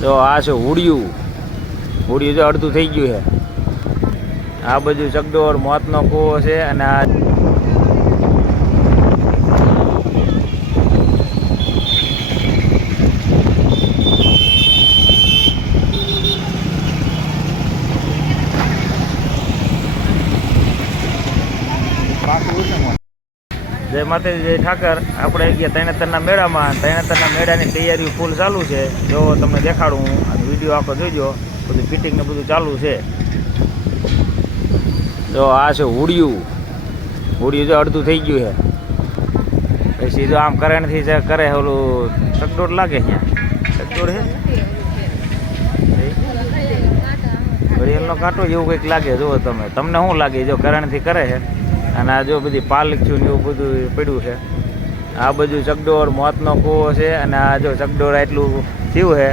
જો આ છે હુડિયું. હુડિયું તો અડધું થઈ ગયું છે. આ બધું ચકડોળ, મોતનો કૂવો છે અને આ જય ઠાકર, આપણે ગયા તૈણેતરના મેળામાં. તૈણેતરના મેળાની તૈયારીઓ ફૂલ ચાલુ છે. જો તમને દેખાડું અને વીડિયો આખો જોઈજો બધું ફિટિંગ ને બધું ચાલુ છે. જો આ છે હુડિયું. હુડિયું જો અડધું થઈ ગયું છે. પછી જો આમ કરણથી જે કરે ઓલું ચકડોળ લાગે અહીંયા. ચકડોળ છે? ઘડિયાળનો કાંટો જેવું કંઈક લાગે, જુઓ તમે. તમને શું લાગે? જો કરણથી કરે છે. અને આ જો બધી પાલખ્યું ને એવું બધું પડ્યું છે. આ બધું ચકડોળ, મોતનો કૂવો છે અને આ જો ચકડોળ એટલું થયું છે,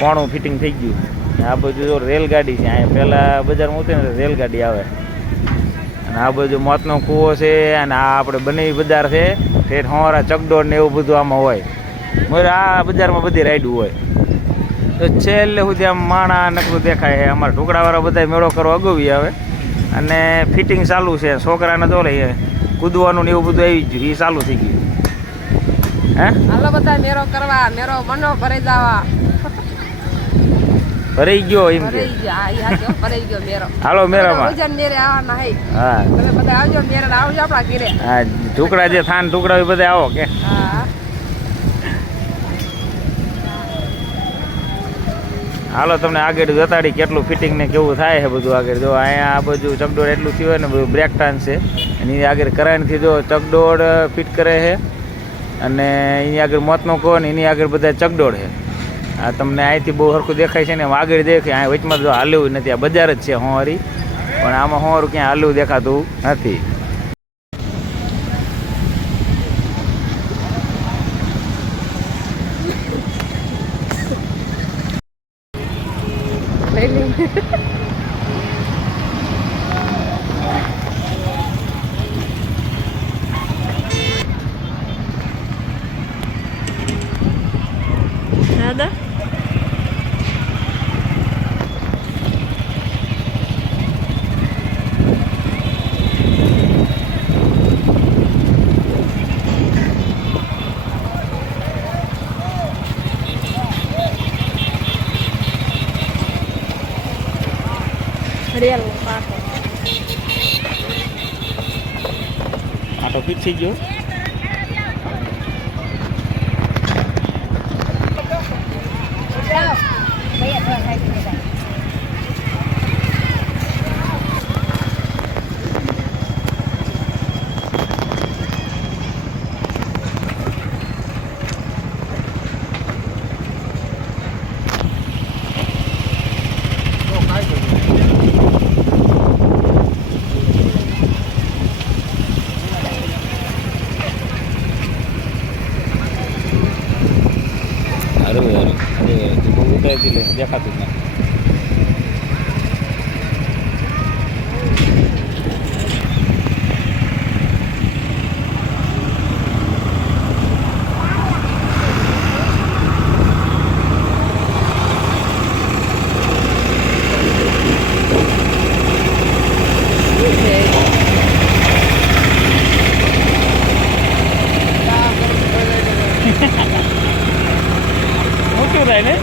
પોણું ફિટિંગ થઈ ગયું. આ બધું જો રેલગાડી છે, અહીંયા પહેલાં બજારમાં ઉતરે ને રેલગાડી આવે. અને આ બધું મોતનો કૂવો છે અને આ આપણે બંને બજાર છે ઠેઠ હોરા ચકડોળ ને એવું બધું આમાં હોય. મોરે આ બજારમાં બધી રાઈડ હોય. તો છેલ્લે સુધી આમ માણા નકરું દેખાય છે. અમારા ઢોકળાવાળા બધા મેળો કરવા અગવી આવે. અને ફિટિંગ ચાલુ છે. છોકરાને તો લઈએ કૂદવાનું ને એવું બધું આવી ગયું. એ ચાલુ થઈ ગયું. હે? હાલો બધા મેરો કરવા મેરો મનો ભરાઈ જવા. ભરાઈ ગયો એમ કે. ભરાઈ ગયો. મેરો. હાલો મેરામાં. ભજન મેરે આવવાના હે. હા. તમે બધા આવજો મેરે આવજો આપણા ઘરે. હા ઢોકળા જે થાન ઢોકળા એ બધા આવો કે. હા હાલો, તમને આગળ જતાડી કેટલું ફિટિંગ ને કેવું થાય છે બધું આગળ? જો, અહીંયા આ બધું ચકડોળ એટલું થયું હોય ને, બધું બ્રેક ટાન છે. એની આગળ કરાઈનથી જો ચકડોળ ફિટ કરે છે. અને એની આગળ મોતનો ને એની આગળ બધા ચકડોળ છે. આ તમને અહીંથી બહુ સરખું દેખાય છે ને આગળ દેખાય. અહીં વચમાં જો હાલ્યું નથી. આ બજાર જ છે હોંવારી પણ આમાં હોંવારું ક્યાંય હાલ્યું દેખાતું નથી. Ha ha ha! હરિયાળો પાકો. આટો ફિટ થઈ ગયો અરે અરે અરે બહુ ઉતારથી લઈને દેખાતું જ નથી મોટું થાય ને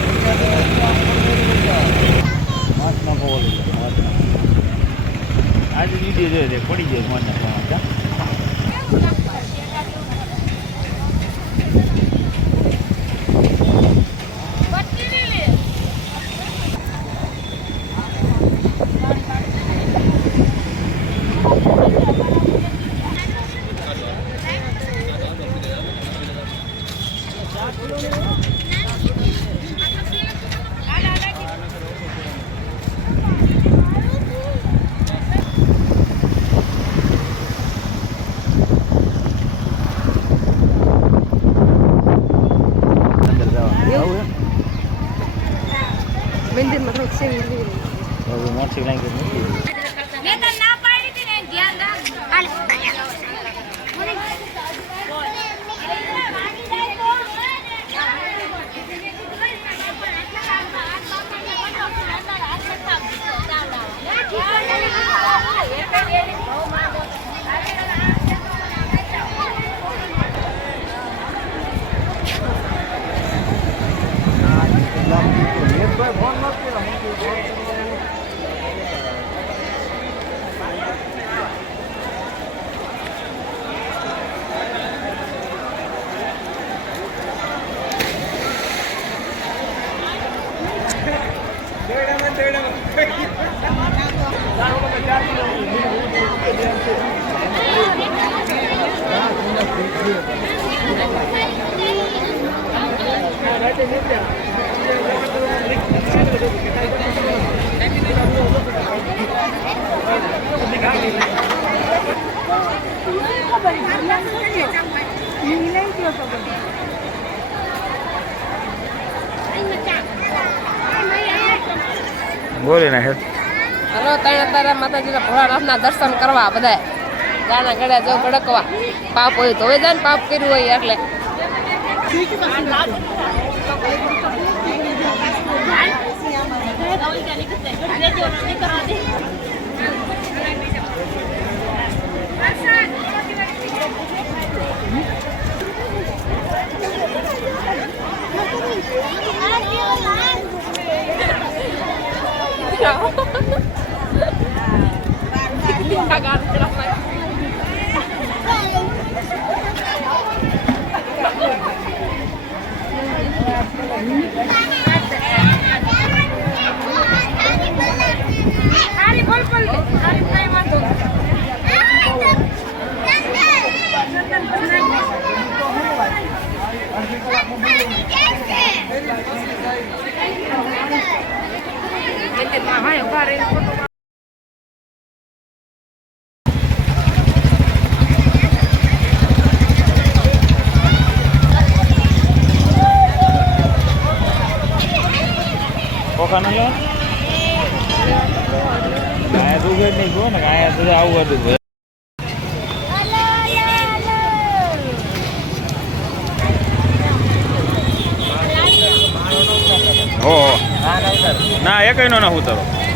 આજે વીડિયો જોઈએ પડી જાય માછના પાણી અંદર જવાનું આવું મંદિરમાં થોડુંક સેવ લઈ છે હવે મોટી લાગી નથી મેં તને ના પાડી હતી ને ધ્યાન રાખ 你来一个，哥哥。બોલી નાખે હલો તારે અત્યારે માતાજીના ભોળાનાથના દર્શન કરવા બધા ગાના ગળ્યા જો ગડકવા પાપ હોય તો જાય પાપ કર્યું હોય એટલે. કોખાનું લો આયા તું ગઈ નહીં ગયો ને આયા તું આવું હતું ના એ કઈ નો ના ઉતરો.